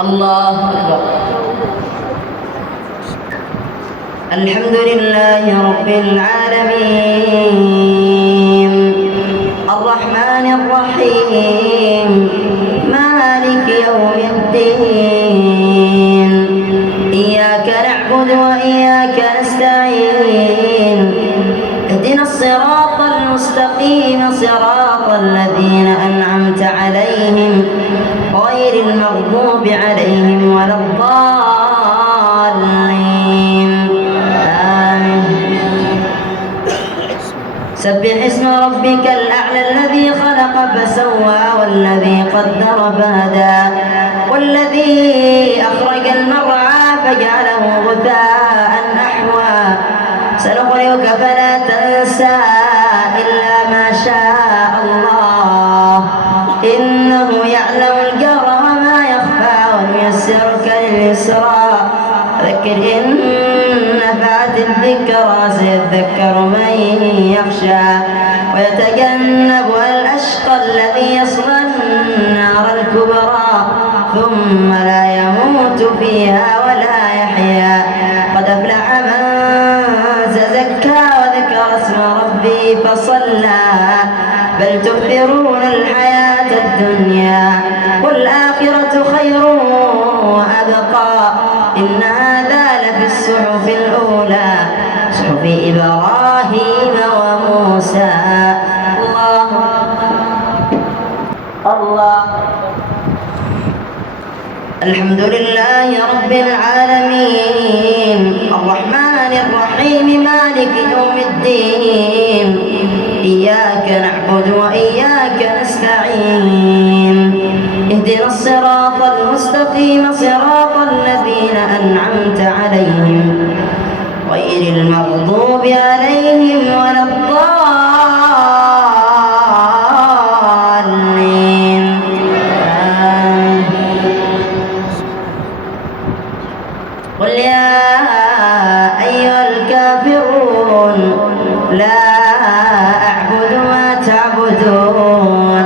الله أكبر. الحمد لله رب العالمين الرحمن الرحيم مالك يوم الدين إياك نعبد وإياك نستعين اهدنا الصراط المستقيم صراط الذين أنعمت عليهم غير المغضوب عليهم ولا الضالين آمين. سبح اسم ربك الأعلى الذي خلق فسوى والذي قدر فهدى والذي أخرج المرعى فجعله غثاء أحوى سنقرئك فلا تنسى إلا ما شاء الله إنه يعلم الجهر وما يخفى ونيسرك لليسرى ذكر إن نفعت الذكرى سيذكر من يخشى ويتجنبها الأشقى الذي يصلى النار الكبرى ثم لا يموت فيها ولا يحيا قد أفلح من تزكى وذكر اسم ربه فصلى بل تؤثرون الحياة الدنيا والآخرة خير وأبقى إن هذا لفي الصحف الأولى صحف إبراهيم وموسى. الله الحمد لله رب العالمين الرحمن الرحيم مالك يوم الدين إياك نعبد وإياك نستعين اهدنا الصراط المستقيم صراط الذين أنعمت عليهم غير المغضوب عليهم ولا الضالين قل يا أيها الكافرون لا أعبد ما تعبدون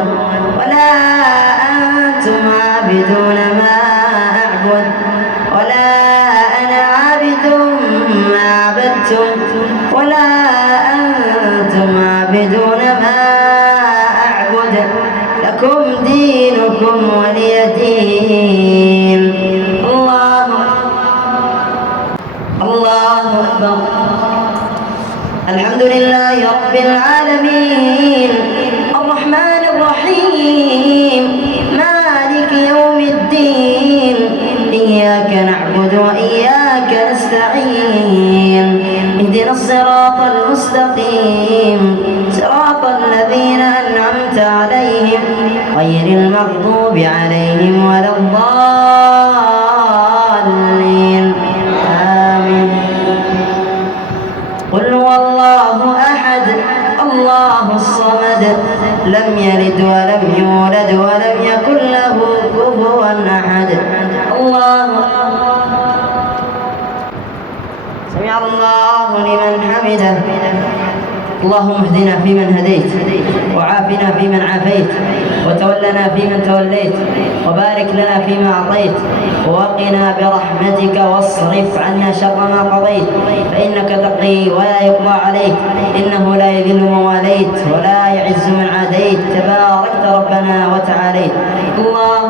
ولا أنتم عابدون ما أعبد ولا أنا عابد ما عبدتم ولا أنتم عابدون ما أعبد لكم دينكم ولي دين. الله أكبر. الحمد لله رب العالمين الرحمن الرحيم مالك يوم الدين إياك نعبد وإياك نستعين اهدنا الصراط المستقيم صراط الذين أنعمت عليهم غير المغضوب عليهم ولا الضالين آمين. قل هو الله أحد الله الصمد لم يلد ولم يولد ولم يكن له كفوا أحد. الله سمع الله لمن حمده. اللهم اهدنا فيمن هديت وعافنا فيمن عافيت وتولنا فيمن توليت وبارك لنا فيما أعطيت وقنا برحمتك واصرف عنا شر ما قضيت فإنك تقضي ولا يقضى عليك إنه لا يذل من واليت ولا يعز من عاديت تباركت ربنا وتعاليت. الله